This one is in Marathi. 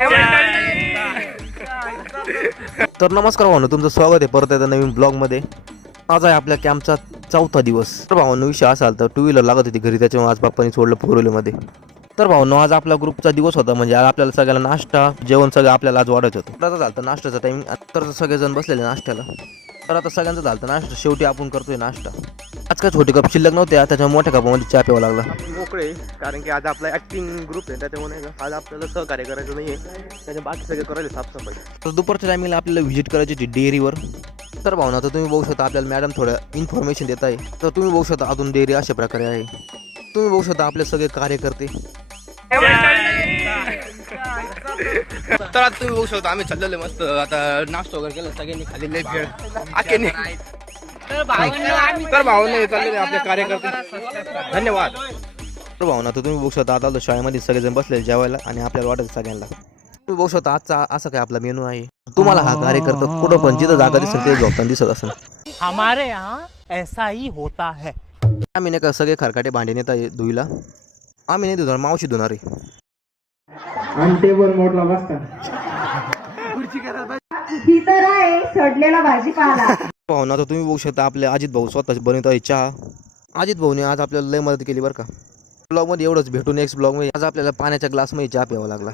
तर नमस्कार भावनो, तुमचं स्वागत आहे परत एकदा नवीन ब्लॉगमध्ये. आज आहे आपल्या कॅम्पचा 4था दिवस. तर भावनो, विषय असाल तर टू व्हीलर लागत होती घरी, त्याच्यामुळे आज बाप्पानी सोडलं 4 व्हीलरमध्ये. तर भावनो, आज आपला ग्रुपचा दिवस होता, म्हणजे आज आपल्याला सगळ्याला नाश्ता जेवण सगळं आपल्याला आज वाढत होतं. आता झालं नाश्त्याचा टाइम, तर सगळेजण बसलेले नाश्त्याला. तर आता सगळ्यांचं झालं नाश्ता, शेवटी आपण करतोय नाश्ता. आज काय छोटे कप शिल्लक नव्हते, त्याच्या मोठ्या कपामध्ये चहा प्यावा लागला. मोकळे, कारण की आज आपला ऍक्टिंग ग्रुप आहे, त्याच्यामुळे आज आपल्याला सहकार्य करायचं नाहीये, त्याच्या बाकी सगळे करायला साफसफाई. तर दुपारच्या टायमिंगला आपल्याला व्हिजिट करायची होती डेअरीवर. तर भावना, तर तुम्ही बघू शकता आपल्याला मॅडम थोडं इन्फॉर्मेशन देत आहे. तर तुम्ही बघू शकता अजून डेअरी अशा प्रकारे आहे. तुम्ही बघू शकता आपले सगळे कार्यकर्ते. तर आता तुम्ही बघू शकता आम्ही चाललेलो मस्त, आता नाश्ता वगैरे केला, सगळ्यांनी खाल्लेले भेळ आकेने. तर भावना चाललेले आपले कार्यकर्ते, धन्यवाद. तर भावना, तर तुम्ही बघू शकता आता शाळेमध्ये सगळेजण बसलेले जेवायला, आणि आपल्याला वाटत सगळ्यांना. तुम्ही बघू शकता आजचा असा काय आपला मेनू आहे. तुम्हाला हा कार्यकर्ता कुठं पण जिथं जागा दिसेल ते झोपताना दिसत असेल. हमारे यहाँ ऐसा ही होता है. आम्ही नाही का सगळे खरकाटे भांडे नेता धुईला. आम्ही नाही धुणार, मावशी धुणार आहे. आणि टेबल मोडला बसता ही तर आहे सडलेला भाजीपाला. भावना, तर तुम्ही बघू शकता आपले अजित भाऊ स्वतः बनवत आहे चहा. अजित भाऊने आज आपल्याला लय मदत केली बरं का. ब्लॉगमध्ये एवढंच, भेटू नेक्स्ट ब्लॉगमध्ये. आज आपल्याला पाण्याच्या ग्लासमध्ये चहा प्यावा लागला.